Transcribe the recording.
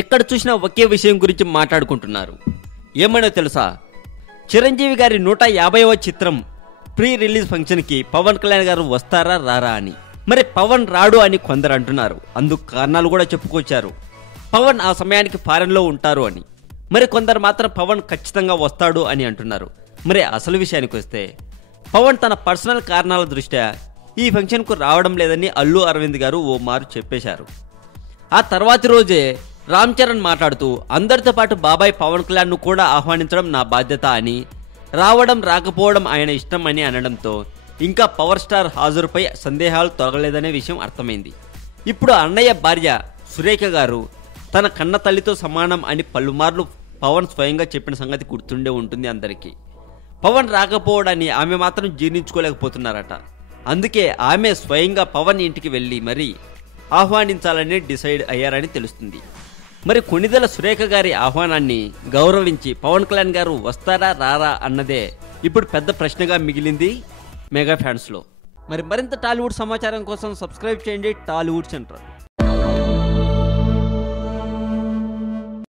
ఎక్కడ చూసినా ఒకే విషయం గురించి మాట్లాడుకుంటున్నారు. ఏమైనా తెలుసా? చిరంజీవి గారి 150వ చిత్రం ప్రీ రిలీజ్ ఫంక్షన్కి పవన్ కళ్యాణ్ గారు వస్తారా రారా అని. మరి పవన్ రాడు అని కొందరు అంటున్నారు. అందుకు కారణాలు కూడా చెప్పుకొచ్చారు. పవన్ ఆ సమయానికి ఫారెన్లో ఉంటారు అని. మరి కొందరు మాత్రం పవన్ ఖచ్చితంగా వస్తాడు అని అంటున్నారు. మరి అసలు విషయానికి వస్తే పవన్ తన పర్సనల్ కారణాల దృష్ట్యా ఈ ఫంక్షన్కు రావడం లేదని అల్లు అరవింద్ గారు ఓ మారు చెప్పేశారు. ఆ తర్వాతి రోజే రామ్ చరణ్ మాట్లాడుతూ అందరితో పాటు బాబాయ్ పవన్ కళ్యాణ్ను కూడా ఆహ్వానించడం నా బాధ్యత అని, రావడం రాకపోవడం ఆయన ఇష్టం అని అనడంతో ఇంకా పవర్ స్టార్ హాజరుపై సందేహాలు తొలగలేదనే విషయం అర్థమైంది. ఇప్పుడు అన్నయ్య భార్య సురేఖ గారు తన కన్న తల్లితో సమానం అని పలుమార్లు పవన్ స్వయంగా చెప్పిన సంగతి గుర్తుండే ఉంటుంది అందరికీ. పవన్ రాకపోవడాన్ని ఆమె మాత్రం జీర్ణించుకోలేకపోతున్నారట. అందుకే ఆమె స్వయంగా పవన్ ఇంటికి వెళ్ళి మరీ ఆహ్వానించాలని డిసైడ్ అయ్యారని తెలుస్తుంది. మరి కొణిదెల సురేఖ గారి ఆహ్వానాన్ని గౌరవించి పవన్ కళ్యాణ్ గారు వస్తారా రారా అన్నదే ఇప్పుడు పెద్ద ప్రశ్నగా మిగిలింది మెగా ఫ్యాన్స్లో. మరి మరింత టాలీవుడ్ సమాచారం కోసం సబ్స్క్రైబ్ చేయండి టాలీవుడ్ సెంటర్.